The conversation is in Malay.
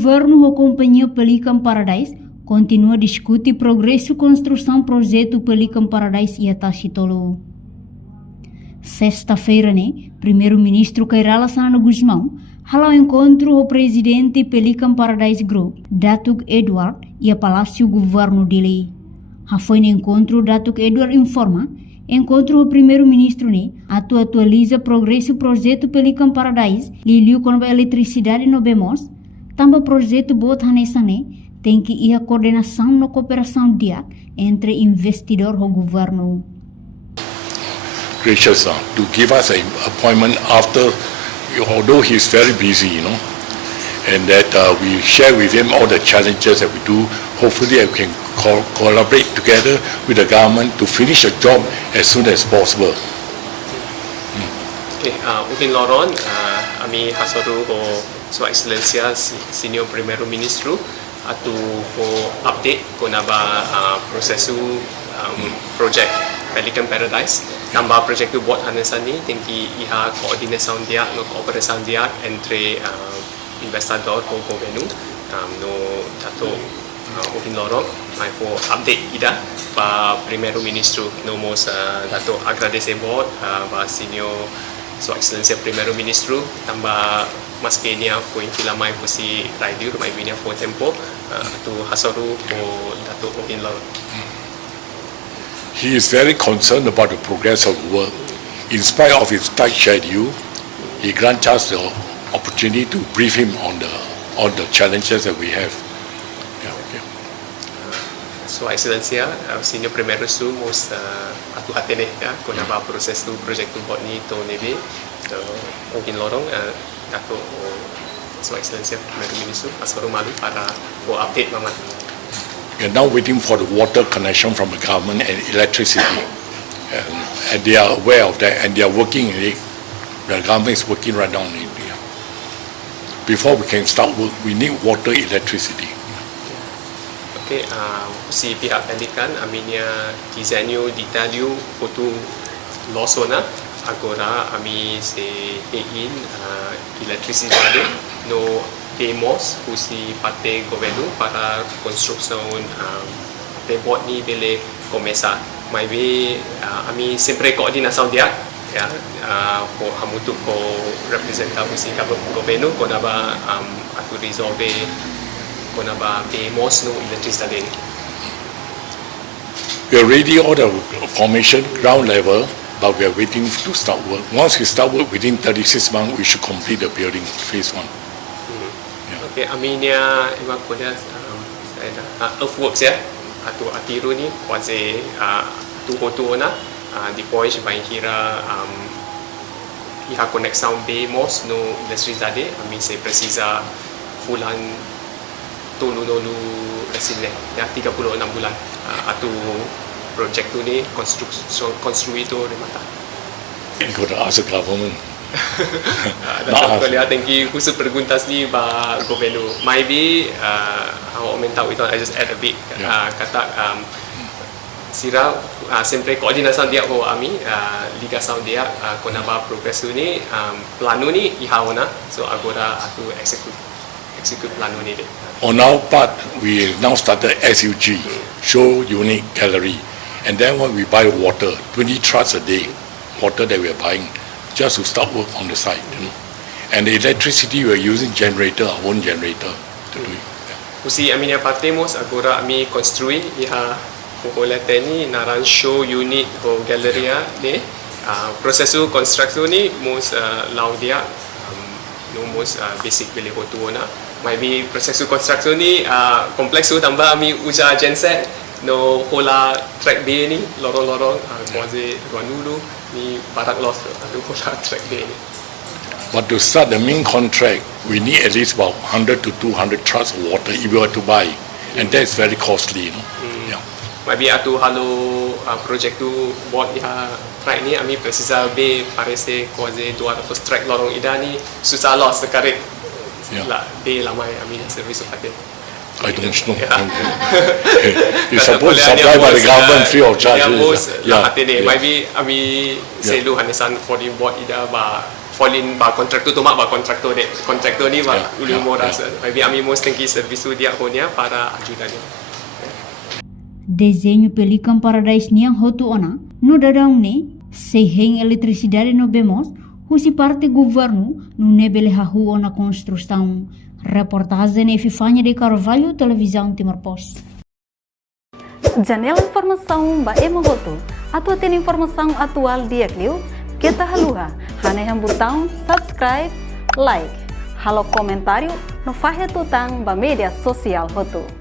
governo da companhia Pelican Paradise continua a discutir progresso construção projeto Pelican Paradise e Atachitolo. Sexta-feira, primeiro-ministro Kairala Sanana Guzmão halau encontro o presidente Pelican Paradise Group, Datuk Edward, e a Palácio Governo dele. Foi no encontro, Datuk Edward informa, encontro o primeiro-ministro atualiza progresso projeto Pelican Paradise, liliu com a eletricidade no Bemos, também projeto bot hanesane, tem que ir a coordenação na cooperação dia entre investidor e governo. Gracious to give us an appointment after, although he's very busy, and that we share with him all the challenges that we do. Hopefully, we can collaborate together with the government to finish the job as soon as possible. Okay, Ukin Loron, ami hasoru ko Sua Excelência Senior Primeiro Ministro atu ko update ko na ba prosesu project Pelican Paradise. Tambah project tu buat hanesan ni tinggi iha koordinasi dia, no kooperasi dia entre investidor ko governo, no Datuk Ukin Lorong, mai for update ida pa Primeiro Ministro no mos Datuk agradecer buat ba senior Sua Excelência Primeiro Ministro tambah mas Kenya ko infila mai ko si radio mai binia for tempo tu hasoru ko Datuk Ukin Lorong. He is very concerned about the progress of the work. In spite of his tight schedule, he grants us the opportunity to brief him on the challenges that we have. Yeah, okay. Sua Excelência, Senior Primeiro Ministro, mos atu hatene ya, kona ba proses tu project tu buat ni to nebe, Ukin Lorong, Datuk Sua Excelência Primeiro Ministro, asal malu para for update maman. We are now waiting for the water connection from the government and electricity. And they are aware of that and they are working in it. The government is working right now in India. Before we can start work, we need water, electricity. Okay, si pihak Pelican, aminya desainyo, detalyo, foto losona, agora ami se in Eletrisidade no demos kusi parte governo para construção buat ni boleh começar. Mai be ami sempre koordinação dia ya ko hamutu ko representar kusi governo ko naba atu resolve ko naba demos no Eletrisidade. We are ready all the formation ground level, but we are waiting to start work. Once we start work within 36 months, we should complete the building phase 1. Okay, aminya iba ko dia earthworks ya atau atiru ni quase tu na depois vai kira iha conexão bemos no Eletrisidade ami se precisa fulan tulu resine ya 36 bulan atau project tu ni construído de mata. Got to ask the government. Dapat kalian tinggi khusus perguntas ni ba governo. Maybe how mental itu I just add a bit kata sira sempre koordinasi dia ko ami ligação dia kona ba progress ni plano ni ihaona so agora atu execute plano ni de. On our part, we now started SUG, show unit gallery, and then when we buy water, 20 trucks a day, water that we are buying, just to start work on the site. And the electricity we are using generator, our own generator to do it. Usi aminya partemos agora ami construir iha popolate ni naran show unit ho galleria ni prosesu construction ni mos laudia no mos basic beli ho tuona maybe prosesu construction ni kompleks tambah ami uja genset no hola track bay ni lorong kuaze ruanulu ni barak los adu hola track bay ni. But to start the main contract, we need at least about 100 to 200 trucks of water if we were to buy, and that's very costly. Yeah. Maybe atu halo project tu buat iha track ni ami precisa be parece quase 200 track lorong idani susah los sekarit. La be lamai ami service pakai. I don't know. It's supposed to supply by the government free of charge. Yeah. Maybe ami selu hanesan for the board ida ba fall in ba kontraktor tu mak ba kontraktor ni ba uli mo rasa maybe ami mo tengki serviço dia honia para ajuda dia. Desenho Pelican Paradise niang hotu ona no dadang ne seheng eletricidade no bemos husi parte governo no nebele hahu ona construção. Reportagem Efifânia de Carvalho, Televisão Timor Post. Janela informação ba emogoto. Atua tem informação atual dia Clio. Kita haluha, haneham botão subscribe, like, halo comentário no fahe tutang ba media sosial hotu.